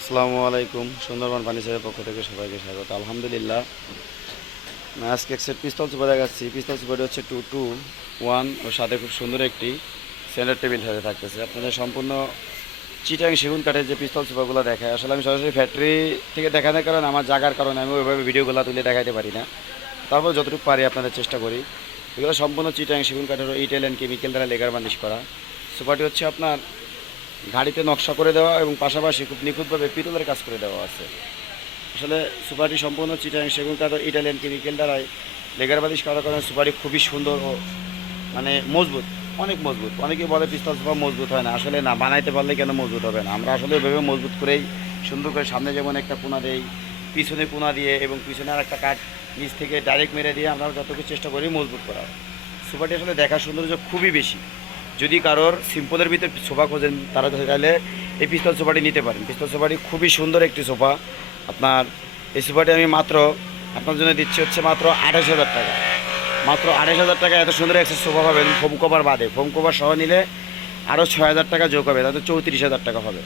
আসসালামু আলাইকুম, সুন্দরবন ফার্নিচারের পক্ষ থেকে সবাইকে স্বাগত। আলহামদুলিল্লাহ আজকে এক সেট পিস্তল সুপার দেখাচ্ছি। পিস্তল সুপারটি হচ্ছে টু টু ওয়ান ও সাথে খুব সুন্দর একটি সেন্টার টেবিল সাথে থাকতেছে। আপনাদের সম্পূর্ণ চিটাং সেগুন কাঠের যে পিস্তল সুপারগুলো দেখায়, আসলে আমি সরাসরি ফ্যাক্টরি থেকে দেখানোর কারণে, আমার জাগার কারণে আমি ওইভাবে ভিডিওগুলো তুলে দেখাতে পারি না। তারপর যতটুকু পারি আপনাদের চেষ্টা করি। এগুলো সম্পূর্ণ চিটাং সেগুন কাঠের ইটেল অ্যান্ড কেমিক্যাল দ্বারা লেগার বানিশ করা। সুপারটি হচ্ছে আপনার গাড়িতে নকশা করে দেওয়া এবং পাশাপাশি খুব নিখুঁতভাবে পিতলের কাজ করে দেওয়া আছে। আসলে সুপারটি সম্পূর্ণ চিটাং সেগুন কাঠ ইটালিয়ান কেমিক্যাল দ্বারাই লেগার বালিশ করার কারণে সুপারি খুবই সুন্দর ও মানে মজবুত, অনেক মজবুত। অনেকে বলে পিস্তল সুপার মজবুত হয় না। আসলে না, বানাইতে পারলে কেন মজবুত হবে না? আমরা আসলে ওইভাবে মজবুত করেই সুন্দর করে সামনে যেমন একটা কোনা দেই, পিছনে কোনা দিয়ে এবং পিছনে আর একটা কাঠ নিচ থেকে ডাইরেক্ট মেরে দিয়ে আমরা যতটুকু চেষ্টা করি মজবুত করার। সুপারটি আসলে দেখার সৌন্দর্য খুবই বেশি। যদি কারোর সিম্পলের ভিতরে সোফা খোঁজেন, তারা চাইলে এই পিস্তল সোফাটি নিতে পারেন। পিস্তল সোফাটি খুবই সুন্দর একটি সোফা। আপনার এই সোফাটি আমি মাত্র আপনার জন্য দিচ্ছি হচ্ছে মাত্র আঠাশ হাজার টাকা। মাত্র আঠাশ হাজার টাকা এত সুন্দর একটা সোফা পাবেন ফোম কভার বাদে। ফোম কভার সহ নিলে আরও ছয় হাজার টাকা যোগ হবে তাতে চৌত্রিশ হাজার টাকা হবে।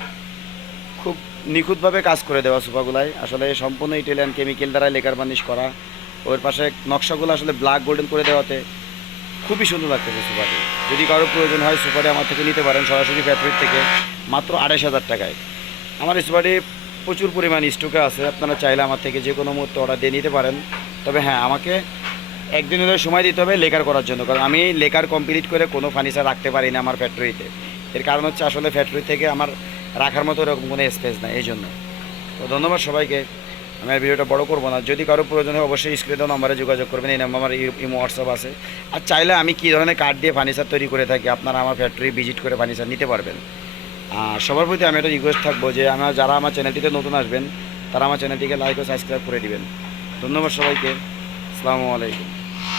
খুব নিখুঁতভাবে কাজ করে দেওয়া সোফাগুলাই। আসলে সম্পূর্ণ ইটালিয়ান কেমিক্যাল দ্বারা লেকার বার্নিশ করা। ওর পাশে নকশাগুলো আসলে ব্ল্যাক গোল্ডেন করে দেওয়াতে খুবই সুন্দর লাগতেছে সুপারটি যদি কারও প্রয়োজন হয় সুপারে আমার থেকে নিতে পারেন সরাসরি ফ্যাক্টরি থেকে, মাত্র আড়াইশ হাজার টাকায়। আমার এই সুপারটি প্রচুর পরিমাণ স্টকে আছে, আপনারা চাইলে আমার থেকে যে কোনো মুহূর্তে অর্ডার দিয়ে নিতে পারেন। তবে হ্যাঁ আমাকে একদিন হলে সময় দিতে হবে লেকার করার জন্য, কারণ আমি লেকার কমপ্লিট করে কোনো ফার্নিচার রাখতে পারি না আমার ফ্যাক্টরিতে এর কারণ হচ্ছে আসলে ফ্যাক্টরি থেকে আমার রাখার মতো এরকম কোনো স্পেস নাই এই জন্য তো ধন্যবাদ সবাইকে। আমি আর ভিডিওটা বড় করব না। যদি কারও প্রয়োজন হয় অবশ্যই স্ক্রিনে তো নম্বরে যোগাযোগ করবেন, এই নাম্বার আমার ইমো হোয়াটসঅ্যাপ আছে। আর চাইলে আমি কী ধরনের কার্ড দিয়ে ফার্নিচার তৈরি করে থাকি, আপনারা আমার ফ্যাক্টরি ভিজিট করে ফার্নিচার নিতে পারবেন। আর সবার প্রতি আমি একটা রিকোয়েস্ট থাকব যে, আমার যারা আমার চ্যানেলটিতে নতুন আসবেন, তারা আমার চ্যানেলটিকে লাইক ও সাবস্ক্রাইব করে দেবেন। ধন্যবাদ সবাইকে। আসসালামু আলাইকুম।